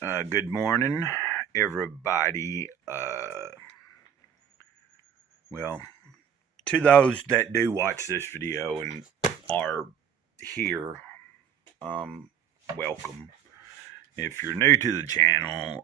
Good morning, everybody. Well, to those that do watch this video and are here, um, welcome. If you're new to the channel,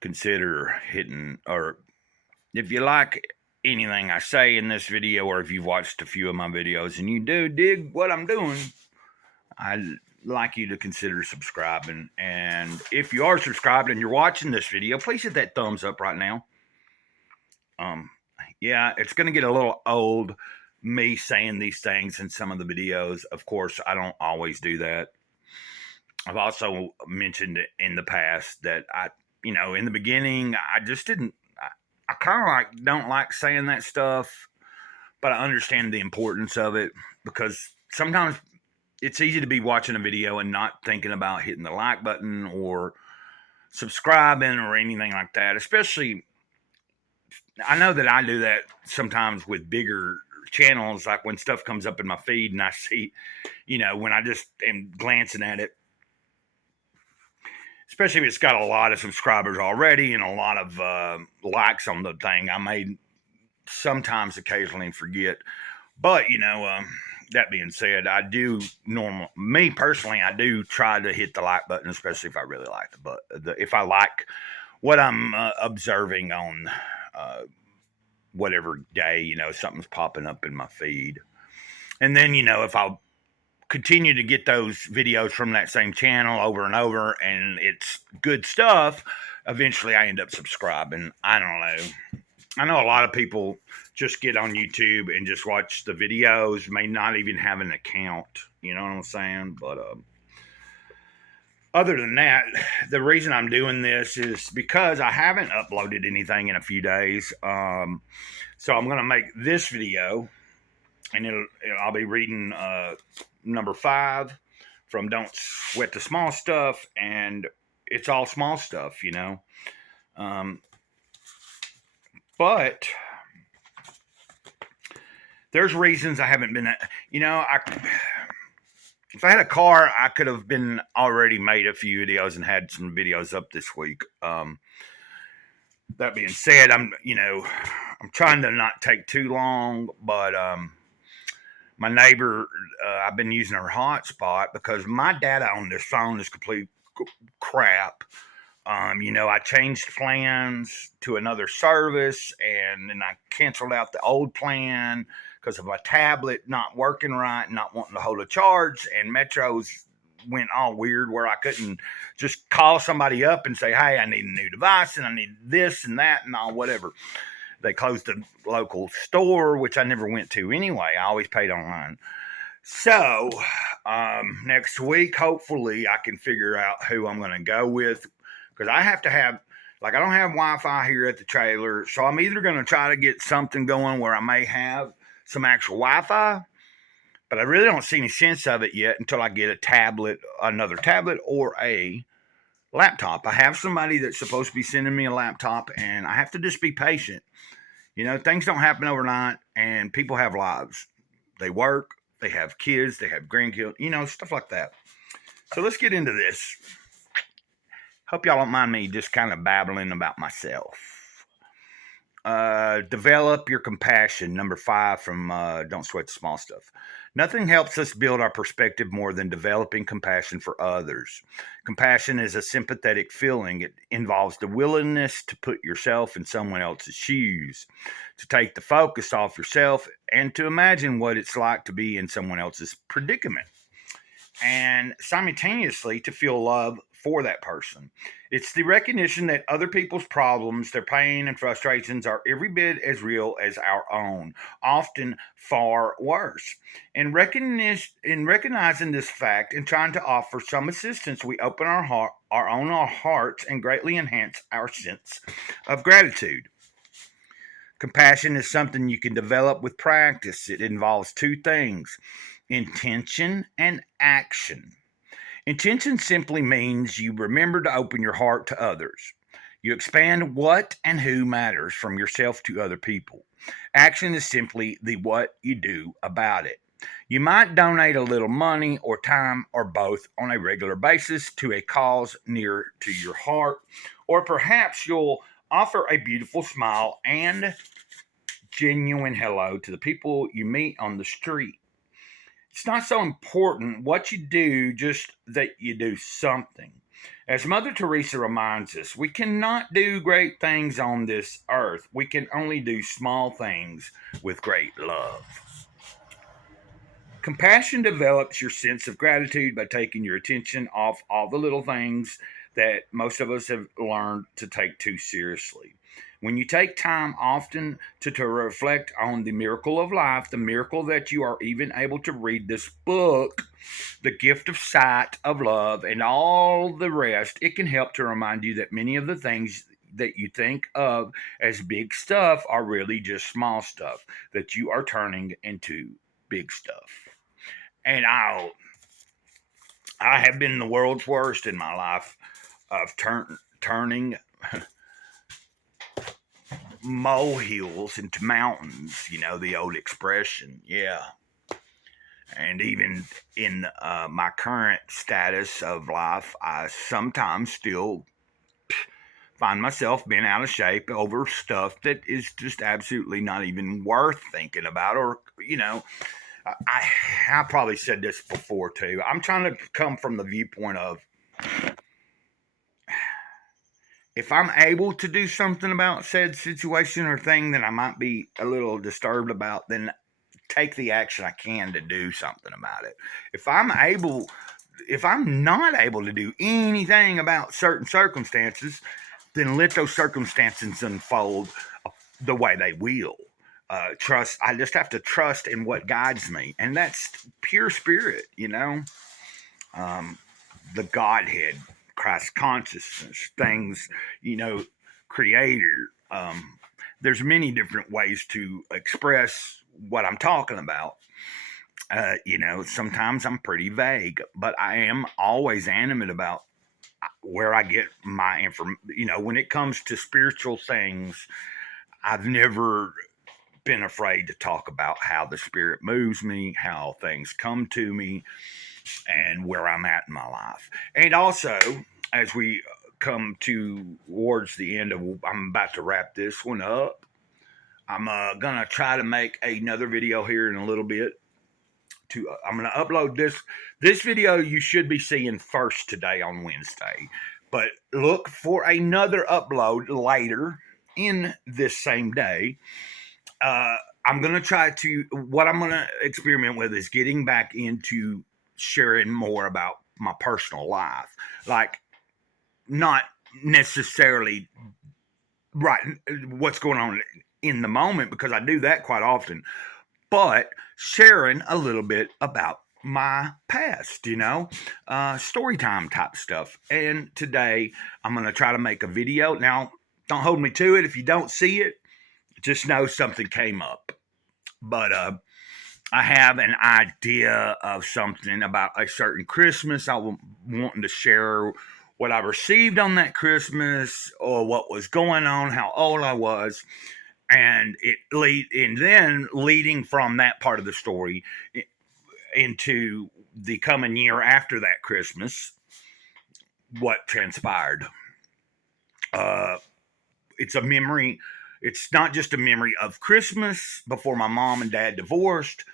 consider hitting, or if you like anything I say in this video, or if you've watched a few of my videos and you do dig what I'm doing, I'd like you to consider subscribing. And if you are subscribed and you're watching this video, please hit that thumbs up right now. Um, yeah, it's going to get a little old, me saying these things in some of the videos. Of course, I don't always do that. I've also mentioned in the past that in the beginning, I just didn't, I kind of don't like saying that stuff, but I understand the importance of it because sometimes it's easy to be watching a video and not thinking about hitting the like button or subscribing or anything like that. Especially, I know that I do that sometimes with bigger channels, like when stuff comes up in my feed and I see, when I just am glancing at it, especially if it's got a lot of subscribers already and a lot of likes on the thing, I may sometimes occasionally forget. But, that being said, I do me personally, I do try to hit the like button, especially if I really like if I like what I'm observing on whatever day, something's popping up in my feed. And then, if I continue to get those videos from that same channel over and over and it's good stuff, eventually I end up subscribing. I don't know. I know a lot of people just get on YouTube and just watch the videos, may not even have an account. You know what I'm saying? But other than that, the reason I'm doing this is because I haven't uploaded anything in a few days. So I'm going to make this video, and I'll be reading number 5 from Don't Sweat the Small Stuff, and it's all small stuff, Um, but there's reasons I haven't been, if I had a car, I could have been already made a few videos and had some videos up this week. That being said, I'm trying to not take too long, but my neighbor, I've been using her hotspot because my data on this phone is complete crap. I changed plans to another service and then I canceled out the old plan because of my tablet not working right and not wanting to hold a charge. And Metro's went all weird where I couldn't just call somebody up and say, hey, I need a new device and I need this and that and all whatever. They closed the local store, which I never went to anyway. I always paid online. So next week, hopefully, I can figure out who I'm going to go with because I have to have, I don't have Wi-Fi here at the trailer. So I'm either going to try to get something going where I may have some actual Wi-Fi, but I really don't see any sense of it yet until I get another tablet or a laptop. I have somebody that's supposed to be sending me a laptop and I have to just be patient. Things don't happen overnight and people have lives. They work, they have kids, they have grandkids, stuff like that. So let's get into this. Hope y'all don't mind me just kind of babbling about myself. Develop your compassion. Number 5 from Don't Sweat the Small Stuff. Nothing helps us build our perspective more than developing compassion for others. Compassion is a sympathetic feeling. It involves the willingness to put yourself in someone else's shoes, to take the focus off yourself, and to imagine what it's like to be in someone else's predicament, and simultaneously to feel love for that person. It's the recognition that other people's problems, their pain and frustrations are every bit as real as our own, often far worse. In recognizing this fact and trying to offer some assistance, we open our own hearts and greatly enhance our sense of gratitude. Compassion is something you can develop with practice. It involves 2 things: intention and action. Intention simply means you remember to open your heart to others. You expand what and who matters from yourself to other people. Action is simply the what you do about it. You might donate a little money or time or both on a regular basis to a cause near to your heart, or perhaps you'll offer a beautiful smile and genuine hello to the people you meet on the street. It's not so important what you do, just that you do something. As Mother Teresa reminds us, we cannot do great things on this earth. We can only do small things with great love. Compassion develops your sense of gratitude by taking your attention off all the little things that most of us have learned to take too seriously. When you take time often to reflect on the miracle of life, the miracle that you are even able to read this book, the gift of sight, of love, and all the rest, it can help to remind you that many of the things that you think of as big stuff are really just small stuff that you are turning into big stuff. And I have been the world's worst in my life of turning molehills into mountains. You know the old expression, yeah. And even in my current status of life, I sometimes still find myself being out of shape over stuff that is just absolutely not even worth thinking about, or I probably said this before too. I'm trying to come from the viewpoint of, if I'm able to do something about said situation or thing that I might be a little disturbed about, then take the action I can to do something about it. If I'm not able to do anything about certain circumstances, then let those circumstances unfold the way they will. Trust. I just have to trust in what guides me, and that's pure spirit. Um, the Godhead, Christ consciousness, things. Creator. There's many different ways to express what I'm talking about. Sometimes I'm pretty vague, but I am always animate about where I get my information. When it comes to spiritual things, I've never been afraid to talk about how the spirit moves me, how things come to me, and where I'm at in my life. And also, as we come towards the end of, I'm about to wrap this one up. I'm gonna try to make another video here in a little bit. I'm gonna upload this video. You should be seeing first today on Wednesday, but look for another upload later in this same day. I'm going to try to, what I'm going to experiment with is getting back into sharing more about my personal life. Like, not necessarily right what's going on in the moment, because I do that quite often, but sharing a little bit about my past, story time type stuff. And today I'm going to try to make a video. Now, don't hold me to it. If you don't see it, just know something came up. But I have an idea of something about a certain Christmas. I was wanting to share what I received on that Christmas, or what was going on, how old I was, and then leading from that part of the story into the coming year after that Christmas, what transpired. It's a memory. It's not just a memory of Christmas before my mom and dad divorced,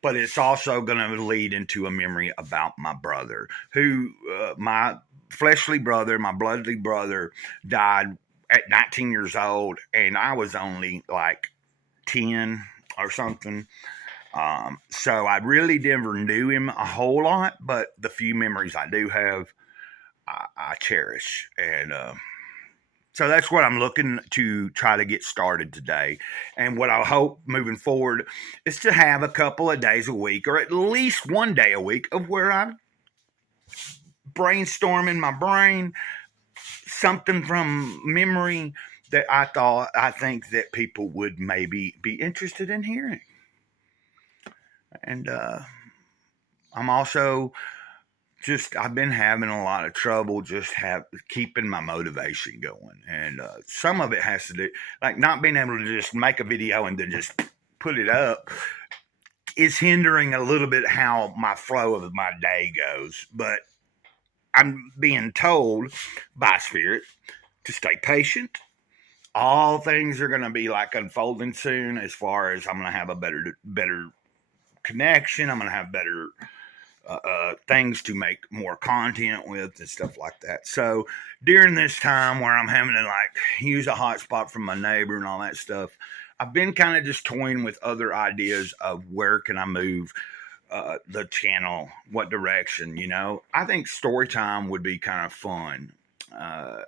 but it's also going to lead into a memory about my brother, who, my fleshly brother, my bloodly brother, died at 19 years old, and I was only like 10 or something. So I really never knew him a whole lot, but the few memories I do have, I cherish. And so that's what I'm looking to try to get started today. And what I hope moving forward is to have a couple of days a week, or at least one day a week, of where I brainstorm in my brain something from memory that I think that people would maybe be interested in hearing. And I'm also I've been having a lot of trouble keeping my motivation going. And some of it has to do, like, not being able to just make a video and then just put it up. is hindering a little bit how my flow of my day goes. But I'm being told by Spirit to stay patient. All things are going to be like unfolding soon, as far as I'm going to have a better connection. I'm going to have better things to make more content with and stuff like that. So during this time where I'm having to like use a hotspot from my neighbor and all that stuff, I've been kind of just toying with other ideas of where can I move the channel, what direction. I think story time would be kind of fun. Uh,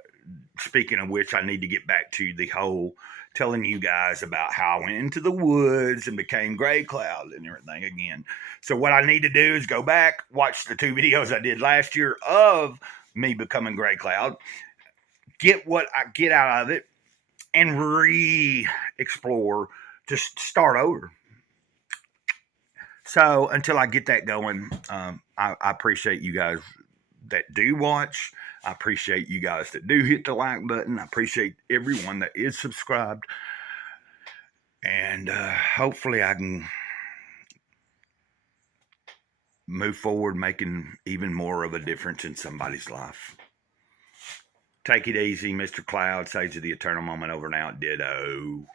Speaking of which, I need to get back to the whole telling you guys about how I went into the woods and became Greycloud and everything again. So what I need to do is go back, watch the 2 videos I did last year of me becoming Greycloud, get what I get out of it, and re-explore, just start over. So until I get that going, I appreciate you guys that do watch. I appreciate you guys that do hit the like button. I appreciate everyone that is subscribed. And hopefully I can move forward making even more of a difference in somebody's life. Take it easy, Mr. Cloud. Sage of the Eternal Moment over now. Ditto.